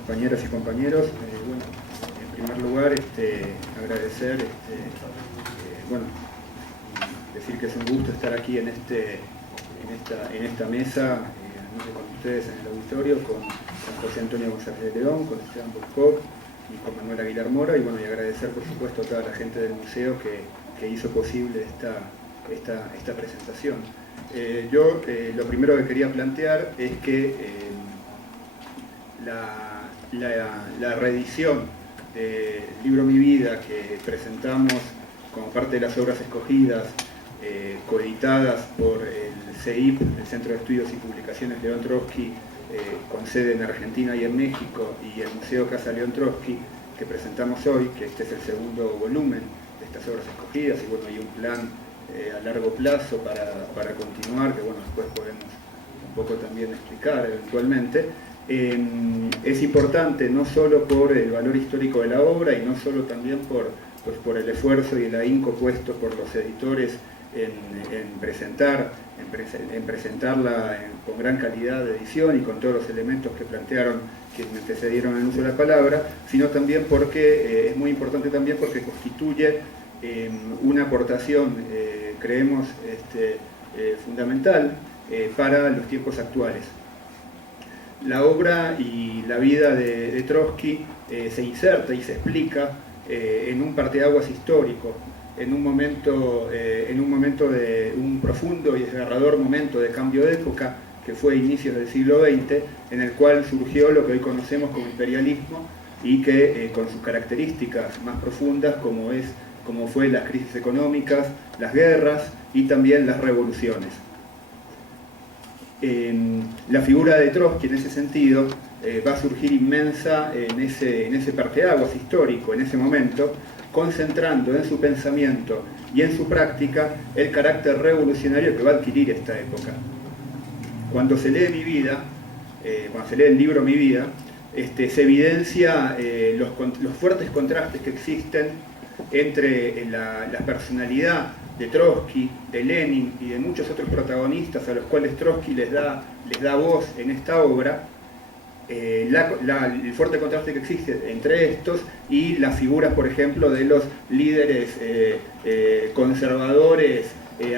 compañeras y compañeros. Bueno, en primer lugar, agradecer, bueno, decir que es un gusto estar aquí en esta mesa, con ustedes en el auditorio, con José Antonio González de León, con Esteban Boscov y con Manuel Aguilar Mora, y bueno, y agradecer por supuesto a toda la gente del museo que hizo posible esta presentación. Yo lo primero que quería plantear es que la reedición del libro Mi Vida que presentamos como parte de las obras escogidas, coeditadas por el CEIP, el Centro de Estudios y Publicaciones León Trotsky, con sede en Argentina y en México, y el Museo Casa León Trotsky, que presentamos hoy, que este es el segundo volumen de estas obras escogidas, y bueno, hay un plan a largo plazo para continuar, que bueno, después podemos un poco también explicar eventualmente. Es importante no solo por el valor histórico de la obra y no solo también por el esfuerzo y el ahínco puesto por los editores en presentarla con gran calidad de edición y con todos los elementos que plantearon quienes me antecedieron al uso de la palabra, sino también porque es muy importante también porque constituye una aportación, creemos, fundamental para los tiempos actuales. La obra y la vida de Trotsky se inserta y se explica en un parteaguas histórico, en un momento de un profundo y desgarrador momento de cambio de época, que fue inicios del siglo XX, en el cual surgió lo que hoy conocemos como imperialismo y que con sus características más profundas, como fue las crisis económicas, las guerras y también las revoluciones. La figura de Trotsky en ese sentido va a surgir inmensa en ese parteaguas histórico, en ese momento, concentrando en su pensamiento y en su práctica el carácter revolucionario que va a adquirir esta época. Cuando se lee Mi Vida, cuando se lee el libro Mi Vida, se evidencia los fuertes contrastes que existen entre la personalidad de Trotsky, de Lenin y de muchos otros protagonistas a los cuales Trotsky les da voz en esta obra, el fuerte contraste que existe entre estos y las figuras, por ejemplo, de los líderes conservadores,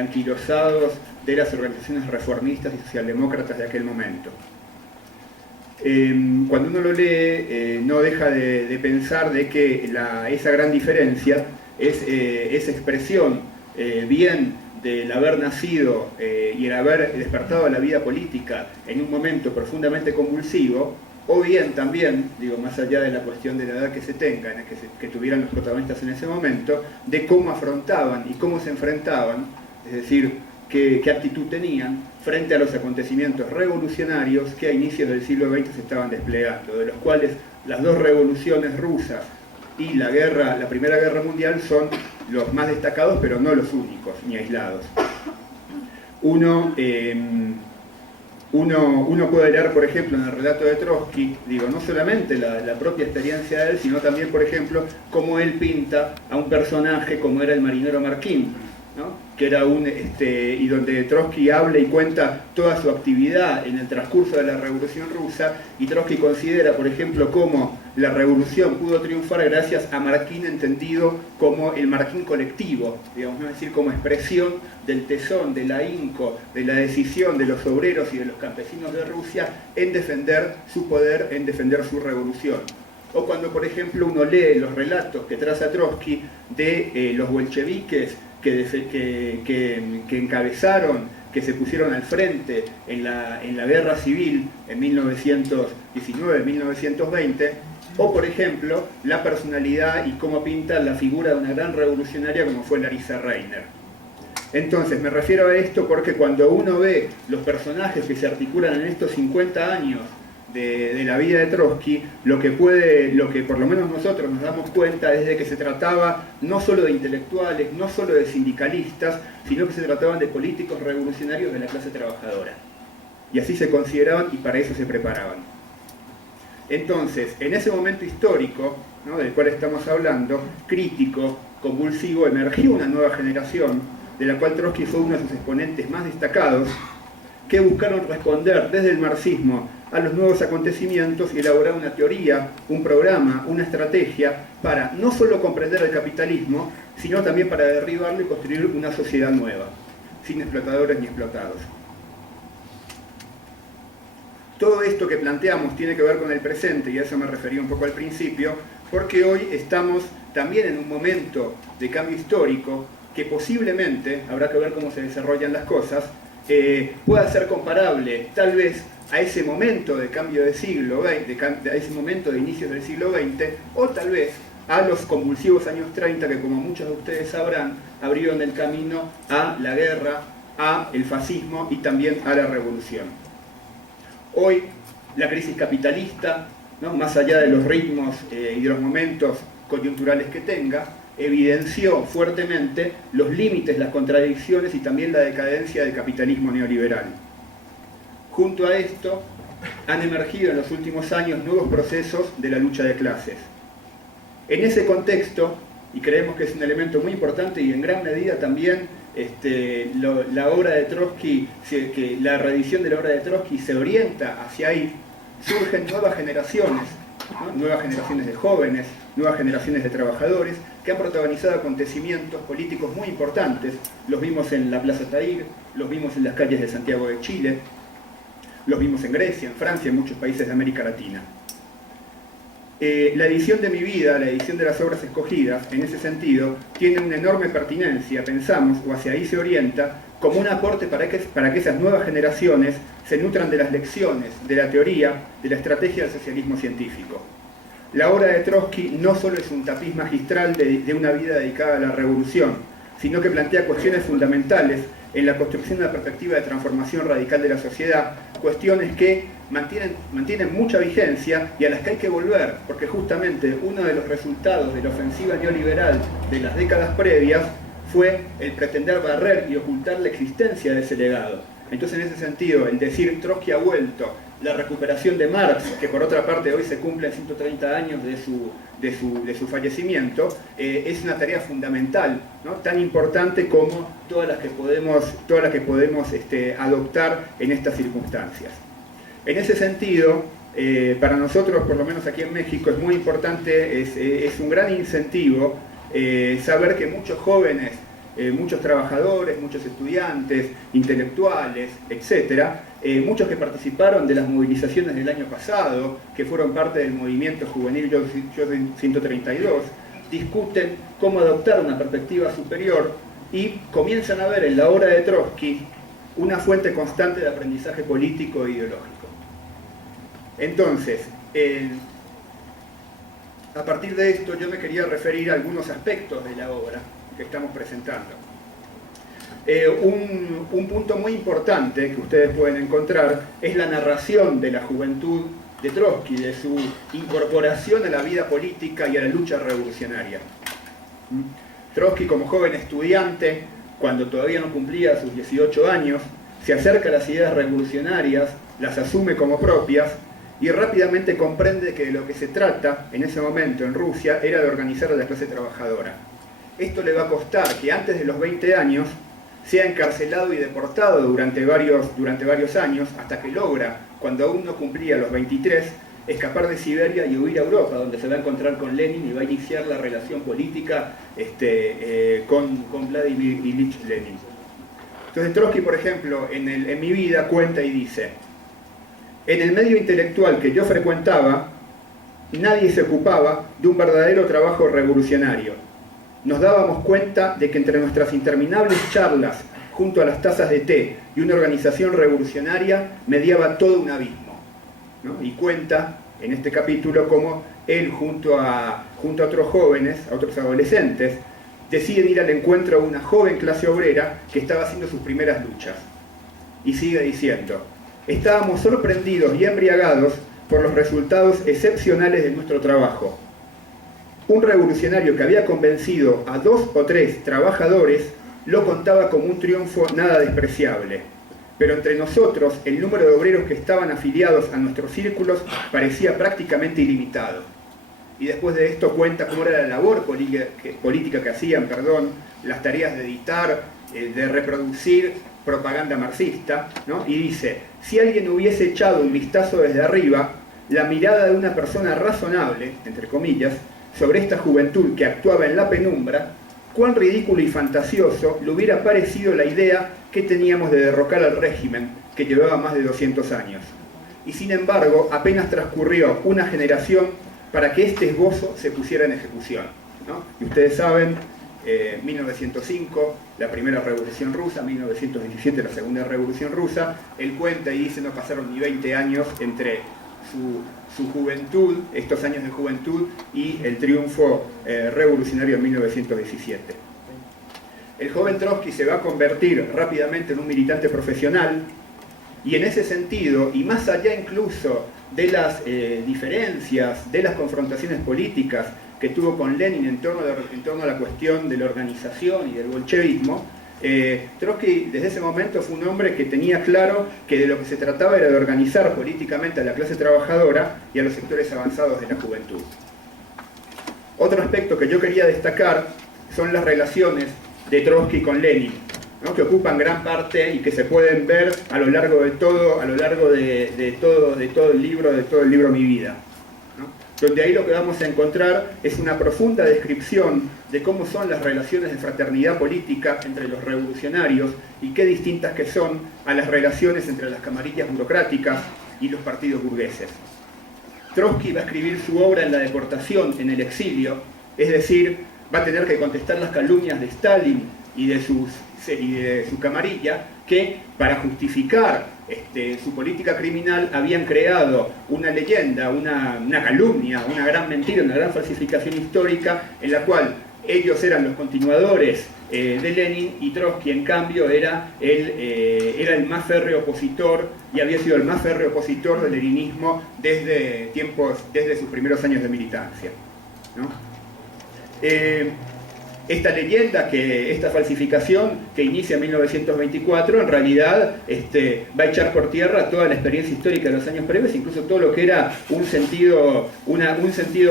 anquilosados de las organizaciones reformistas y socialdemócratas de aquel momento. Cuando uno lo lee, no deja de pensar de que esa gran diferencia es expresión bien del haber nacido y el haber despertado a la vida política en un momento profundamente convulsivo, o bien también, digo, más allá de la cuestión de la edad que se tenga, que tuvieran los protagonistas en ese momento, de cómo afrontaban y cómo se enfrentaban, es decir, qué actitud tenían frente a los acontecimientos revolucionarios que a inicios del siglo XX se estaban desplegando, de los cuales las dos revoluciones rusas y la Primera Guerra Mundial son los más destacados, pero no los únicos, ni aislados. Uno puede leer, por ejemplo, en el relato de Trotsky, digo, no solamente la propia experiencia de él, sino también, por ejemplo, cómo él pinta a un personaje como era el marinero Markin, ¿no? Que era y donde Trotsky habla y cuenta toda su actividad en el transcurso de la Revolución Rusa, y Trotsky considera, por ejemplo, cómo la revolución pudo triunfar gracias a Markin entendido como el Markin colectivo, digamos, ¿no? Es decir, como expresión del tesón, del ahínco, de la decisión de los obreros y de los campesinos de Rusia en defender su poder, en defender su revolución. O cuando, por ejemplo, uno lee los relatos que traza Trotsky de los bolcheviques que encabezaron, que se pusieron al frente en la guerra civil en 1919-1920, o por ejemplo, la personalidad y cómo pinta la figura de una gran revolucionaria como fue Larisa Reiner. Entonces, me refiero a esto porque cuando uno ve los personajes que se articulan en estos 50 años de la vida de Trotsky, lo que por lo menos nosotros nos damos cuenta es de que se trataba no solo de intelectuales, no solo de sindicalistas, sino que se trataban de políticos revolucionarios de la clase trabajadora. Y así se consideraban y para eso se preparaban. Entonces, en ese momento histórico, ¿no?, del cual estamos hablando, crítico, convulsivo, emergió una nueva generación, de la cual Trotsky fue uno de sus exponentes más destacados, que buscaron responder desde el marxismo a los nuevos acontecimientos y elaborar una teoría, un programa, una estrategia para no solo comprender el capitalismo, sino también para derribarlo y construir una sociedad nueva, sin explotadores ni explotados. Todo esto que planteamos tiene que ver con el presente, y a eso me refería un poco al principio, porque hoy estamos también en un momento de cambio histórico que posiblemente, habrá que ver cómo se desarrollan las cosas, pueda ser comparable tal vez a ese momento de cambio de siglo XX, a ese momento de inicios del siglo XX, o tal vez a los convulsivos años 30 que, como muchos de ustedes sabrán, abrieron el camino a la guerra, a el fascismo y también a la revolución. Hoy la crisis capitalista, ¿no?, más allá de los ritmos y de los momentos coyunturales que tenga, evidenció fuertemente los límites, las contradicciones y también la decadencia del capitalismo neoliberal. Junto a esto, han emergido en los últimos años nuevos procesos de la lucha de clases. En ese contexto, y creemos que es un elemento muy importante y en gran medida también la obra de Trotsky, que la reedición de la obra de Trotsky se orienta hacia ahí, surgen nuevas generaciones, ¿no?, nuevas generaciones de jóvenes, nuevas generaciones de trabajadores que han protagonizado acontecimientos políticos muy importantes. Los vimos en la Plaza Tahrir, los vimos en las calles de Santiago de Chile, los vimos en Grecia, en Francia, en muchos países de América Latina. La edición de Mi vida, la edición de las obras escogidas, en ese sentido, tiene una enorme pertinencia, pensamos, o hacia ahí se orienta, como un aporte para que esas nuevas generaciones se nutran de las lecciones, de la teoría, de la estrategia del socialismo científico. La obra de Trotsky no solo es un tapiz magistral de una vida dedicada a la revolución, sino que plantea cuestiones fundamentales en la construcción de una perspectiva de transformación radical de la sociedad, cuestiones que mantienen mucha vigencia y a las que hay que volver, porque justamente uno de los resultados de la ofensiva neoliberal de las décadas previas fue el pretender barrer y ocultar la existencia de ese legado. Entonces, en ese sentido, el decir Trotsky ha vuelto, la recuperación de Marx, que por otra parte hoy se cumplen 130 años de su fallecimiento, es una tarea fundamental, ¿no?, tan importante como todas las que podemos adoptar en estas circunstancias. En ese sentido, para nosotros, por lo menos aquí en México, es muy importante, es un gran incentivo saber que muchos jóvenes, muchos trabajadores, muchos estudiantes, intelectuales, etcétera, muchos que participaron de las movilizaciones del año pasado, que fueron parte del movimiento juvenil Yo 132, discuten cómo adoptar una perspectiva superior y comienzan a ver en la obra de Trotsky una fuente constante de aprendizaje político e ideológico. Entonces, a partir de esto yo me quería referir a algunos aspectos de la obra que estamos presentando. Un punto muy importante que ustedes pueden encontrar es la narración de la juventud de Trotsky, de su incorporación a la vida política y a la lucha revolucionaria. Trotsky, como joven estudiante, cuando todavía no cumplía sus 18 años, se acerca a las ideas revolucionarias, las asume como propias y rápidamente comprende que de lo que se trata en ese momento en Rusia era de organizar a la clase trabajadora. Esto le va a costar que antes de los 20 años sea encarcelado y deportado durante varios años, hasta que logra, cuando aún no cumplía los 23, escapar de Siberia y huir a Europa, donde se va a encontrar con Lenin y va a iniciar la relación política con Vladimir Ilich Lenin. Entonces Trotsky, por ejemplo, en Mi vida cuenta y dice: en el medio intelectual que yo frecuentaba, nadie se ocupaba de un verdadero trabajo revolucionario. Nos dábamos cuenta de que entre nuestras interminables charlas junto a las tazas de té y una organización revolucionaria mediaba todo un abismo, ¿no? Y cuenta en este capítulo cómo él junto a otros jóvenes, a otros adolescentes, deciden ir al encuentro de una joven clase obrera que estaba haciendo sus primeras luchas. Y sigue diciendo: estábamos sorprendidos y embriagados por los resultados excepcionales de nuestro trabajo. Un revolucionario que había convencido a 2 o 3 trabajadores lo contaba como un triunfo nada despreciable. Pero entre nosotros, el número de obreros que estaban afiliados a nuestros círculos parecía prácticamente ilimitado. y después de esto cuenta cómo era la labor política que hacían, las tareas de editar, de reproducir propaganda marxista, ¿no? Y dice, si alguien hubiese echado un vistazo desde arriba, la mirada de una persona razonable, entre comillas, sobre esta juventud que actuaba en la penumbra, cuán ridículo y fantasioso le hubiera parecido la idea que teníamos de derrocar al régimen que llevaba más de 200 años. Y sin embargo, apenas transcurrió una generación para que este esbozo se pusiera en ejecución, ¿no? Y ustedes saben, 1905, la primera revolución rusa, 1917, la segunda revolución rusa, él cuenta y dice no pasaron ni 20 años entre su juventud, estos años de juventud, y el triunfo revolucionario en 1917. El joven Trotsky se va a convertir rápidamente en un militante profesional, y en ese sentido, y más allá incluso de las diferencias, de las confrontaciones políticas que tuvo con Lenin en torno a la cuestión de la organización y del bolchevismo, Trotsky desde ese momento fue un hombre que tenía claro que de lo que se trataba era de organizar políticamente a la clase trabajadora y a los sectores avanzados de la juventud. Otro aspecto que yo quería destacar son las relaciones de Trotsky con Lenin, ¿no? Que ocupan gran parte y que se pueden ver a lo largo de todo el libro Mi Vida, ¿no? Donde ahí lo que vamos a encontrar es una profunda descripción de cómo son las relaciones de fraternidad política entre los revolucionarios y qué distintas que son a las relaciones entre las camarillas burocráticas y los partidos burgueses. Trotsky va a escribir su obra en la deportación, en el exilio, es decir, va a tener que contestar las calumnias de Stalin y de su camarilla, que para justificar su política criminal habían creado una leyenda, una calumnia, una gran mentira, una gran falsificación histórica en la cual ellos eran los continuadores de Lenin y Trotsky en cambio era el más férreo opositor y había sido el más férreo opositor del leninismo desde sus primeros años de militancia, ¿no? Esta leyenda, esta falsificación que inicia en 1924, en realidad va a echar por tierra toda la experiencia histórica de los años previos, incluso todo lo que era un sentido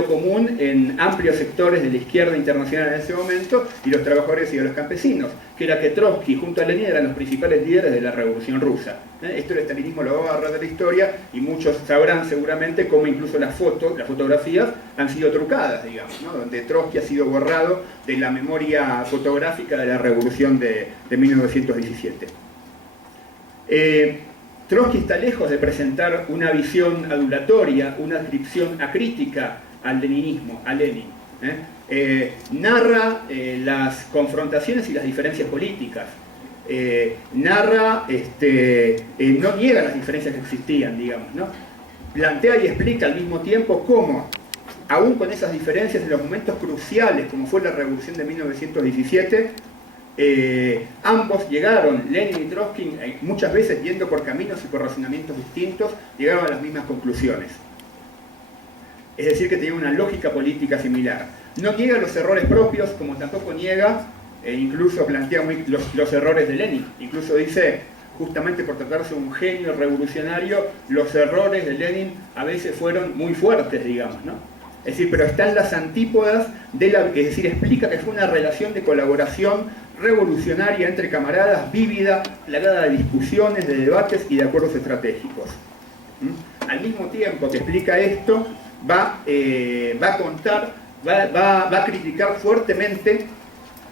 común en amplios sectores de la izquierda internacional en ese momento y los trabajadores y los campesinos, que era que Trotsky junto a Lenin eran los principales líderes de la Revolución Rusa. Esto el estalinismo lo va a agarrar de la historia y muchos sabrán seguramente cómo incluso las fotografías han sido trucadas, digamos, ¿no? Donde Trotsky ha sido borrado de la memoria fotográfica de la Revolución de 1917. Trotsky está lejos de presentar una visión adulatoria, una descripción acrítica al leninismo, a Lenin. Narra las confrontaciones y las diferencias políticas. No niega las diferencias que existían, digamos, ¿no? Plantea y explica al mismo tiempo cómo, aún con esas diferencias en los momentos cruciales, como fue la revolución de 1917, ambos llegaron, Lenin y Trotsky, muchas veces yendo por caminos y por razonamientos distintos, llegaron a las mismas conclusiones. Es decir, que tenían una lógica política similar. No niega los errores propios, como tampoco niega, incluso plantea los errores de Lenin. Incluso dice, justamente por tratarse de un genio revolucionario, los errores de Lenin a veces fueron muy fuertes, digamos, ¿no? Es decir, pero están las antípodas es decir, explica que fue una relación de colaboración revolucionaria entre camaradas, vívida, plagada de discusiones, de debates y de acuerdos estratégicos. Al mismo tiempo que explica esto, va a criticar fuertemente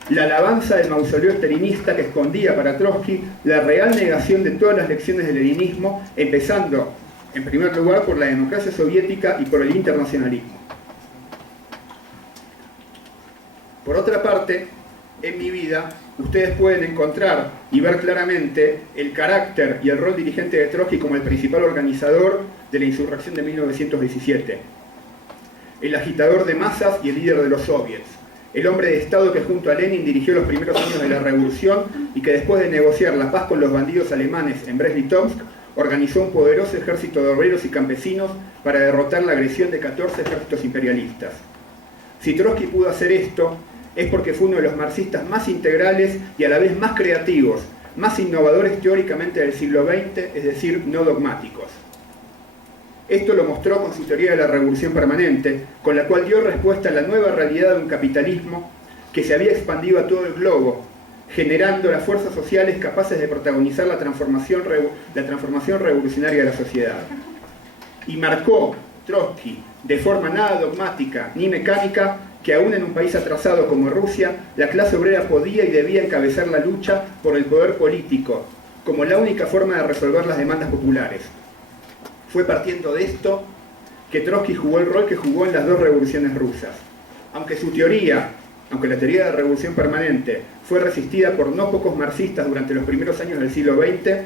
la alabanza del mausoleo estalinista que escondía para Trotsky la real negación de todas las lecciones del leninismo, empezando, en primer lugar, por la democracia soviética y por el internacionalismo. Por otra parte, en Mi Vida, ustedes pueden encontrar y ver claramente el carácter y el rol dirigente de Trotsky como el principal organizador de la insurrección de 1917, el agitador de masas y el líder de los soviets, el hombre de Estado que junto a Lenin dirigió los primeros años de la revolución y que después de negociar la paz con los bandidos alemanes en Brest-Litovsk, organizó un poderoso ejército de obreros y campesinos para derrotar la agresión de 14 ejércitos imperialistas. Si Trotsky pudo hacer esto, es porque fue uno de los marxistas más integrales y a la vez más creativos, más innovadores teóricamente del siglo XX, es decir, no dogmáticos. Esto lo mostró con su teoría de la revolución permanente, con la cual dio respuesta a la nueva realidad de un capitalismo que se había expandido a todo el globo, generando las fuerzas sociales capaces de protagonizar la transformación revolucionaria de la sociedad. Y marcó Trotsky, de forma nada dogmática ni mecánica, que aún en un país atrasado como Rusia, la clase obrera podía y debía encabezar la lucha por el poder político, como la única forma de resolver las demandas populares. Fue partiendo de esto que Trotsky jugó el rol que jugó en las dos revoluciones rusas. Aunque la teoría de la revolución permanente fue resistida por no pocos marxistas durante los primeros años del siglo XX,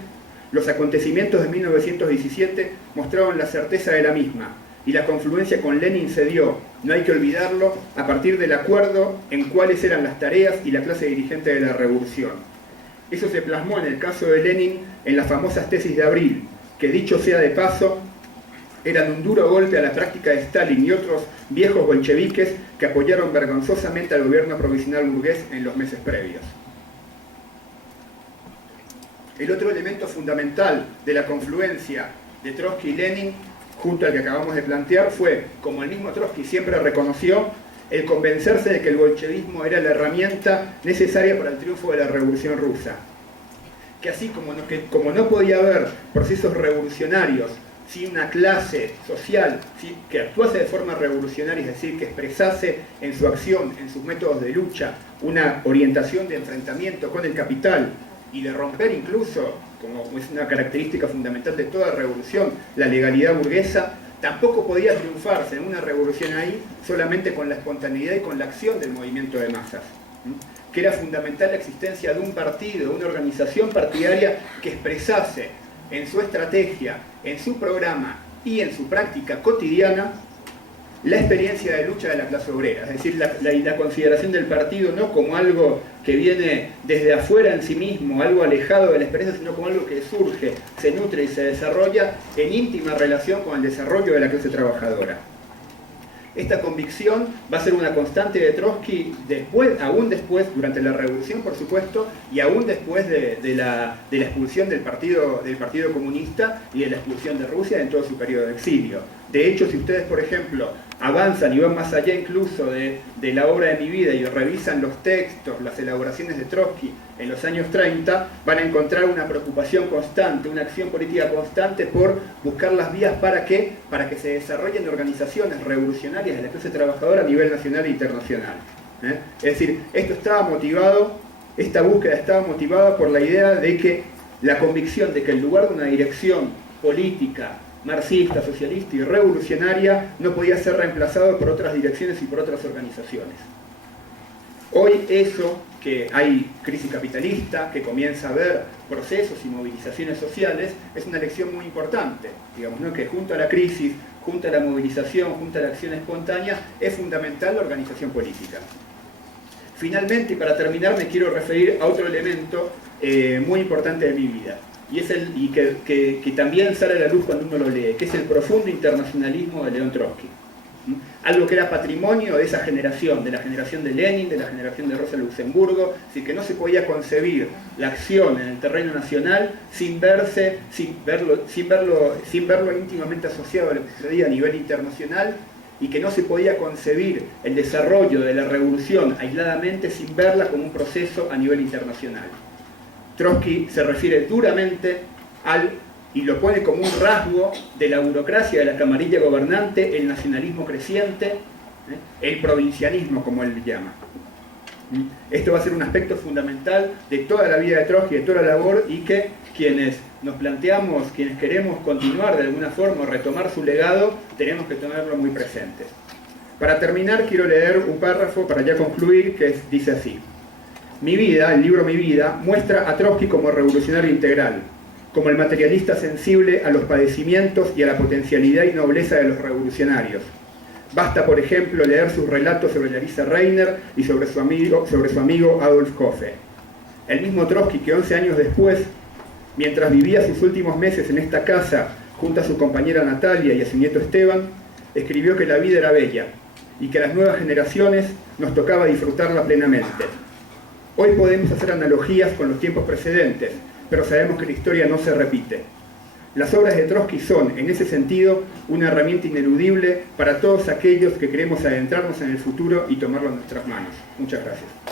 los acontecimientos de 1917 mostraron la certeza de la misma, y la confluencia con Lenin se dio, no hay que olvidarlo, a partir del acuerdo en cuáles eran las tareas y la clase dirigente de la revolución. Eso se plasmó en el caso de Lenin en las famosas tesis de abril, que dicho sea de paso, eran un duro golpe a la práctica de Stalin y otros viejos bolcheviques que apoyaron vergonzosamente al gobierno provisional burgués en los meses previos. El otro elemento fundamental de la confluencia de Trotsky y Lenin, junto al que acabamos de plantear, fue, como el mismo Trotsky siempre reconoció, el convencerse de que el bolchevismo era la herramienta necesaria para el triunfo de la revolución rusa. Que así como no podía haber procesos revolucionarios sin una clase social que actuase de forma revolucionaria, es decir, que expresase en su acción, en sus métodos de lucha, una orientación de enfrentamiento con el capital y de romper incluso, como es una característica fundamental de toda revolución, la legalidad burguesa, tampoco podía triunfarse en una revolución ahí solamente con la espontaneidad y con la acción del movimiento de masas. Que era fundamental la existencia de un partido, de una organización partidaria que expresase en su estrategia, en su programa y en su práctica cotidiana la experiencia de lucha de la clase obrera, es decir, la consideración del partido no como algo que viene desde afuera en sí mismo, algo alejado de la experiencia, sino como algo que surge, se nutre y se desarrolla en íntima relación con el desarrollo de la clase trabajadora. Esta convicción va a ser una constante de Trotsky aún después, durante la revolución por supuesto, y aún después de la expulsión del partido comunista y de la expulsión de Rusia en todo su periodo de exilio. De hecho, si ustedes, por ejemplo, avanzan y van más allá incluso de la obra de Mi vida y revisan los textos, las elaboraciones de Trotsky en los años 30, van a encontrar una preocupación constante, una acción política constante por buscar las vías para que se desarrollen organizaciones revolucionarias de la clase trabajadora a nivel nacional e internacional. Es decir, esta búsqueda estaba motivada por la idea de que la convicción de que en lugar de una dirección política marxista, socialista y revolucionaria no podía ser reemplazado por otras direcciones y por otras organizaciones. Hoy eso, que hay crisis capitalista, que comienza a haber procesos y movilizaciones sociales, es una lección muy importante, digamos, ¿no? Que junto a la crisis, junto a la movilización, junto a la acción espontánea, es fundamental la organización política. Finalmente, y para terminar, me quiero referir a otro elemento muy importante de mi vida, y que también sale a la luz cuando uno lo lee, que es el profundo internacionalismo de León Trotsky. Algo que era patrimonio de esa generación, de la generación de Lenin, de la generación de Rosa Luxemburgo, así que no se podía concebir la acción en el terreno nacional sin verlo íntimamente asociado a lo que sucedía a nivel internacional, y que no se podía concebir el desarrollo de la revolución aisladamente sin verla como un proceso a nivel internacional. Trotsky se refiere duramente y lo pone como un rasgo de la burocracia de la camarilla gobernante, el nacionalismo creciente, el provincianismo, como él le llama. Esto va a ser un aspecto fundamental de toda la vida de Trotsky, de toda la labor, y que quienes nos planteamos, quienes queremos continuar de alguna forma o retomar su legado, tenemos que tenerlo muy presente. Para terminar, quiero leer un párrafo para ya concluir, que dice así: Mi vida, el libro Mi vida, muestra a Trotsky como revolucionario integral, como el materialista sensible a los padecimientos y a la potencialidad y nobleza de los revolucionarios. Basta, por ejemplo, leer sus relatos sobre Larisa Reiner y sobre su amigo Adolf Hofe. El mismo Trotsky que 11 años después, mientras vivía sus últimos meses en esta casa junto a su compañera Natalia y a su nieto Esteban, escribió que la vida era bella y que a las nuevas generaciones nos tocaba disfrutarla plenamente. Hoy podemos hacer analogías con los tiempos precedentes, pero sabemos que la historia no se repite. Las obras de Trotsky son, en ese sentido, una herramienta ineludible para todos aquellos que queremos adentrarnos en el futuro y tomarlo en nuestras manos. Muchas gracias.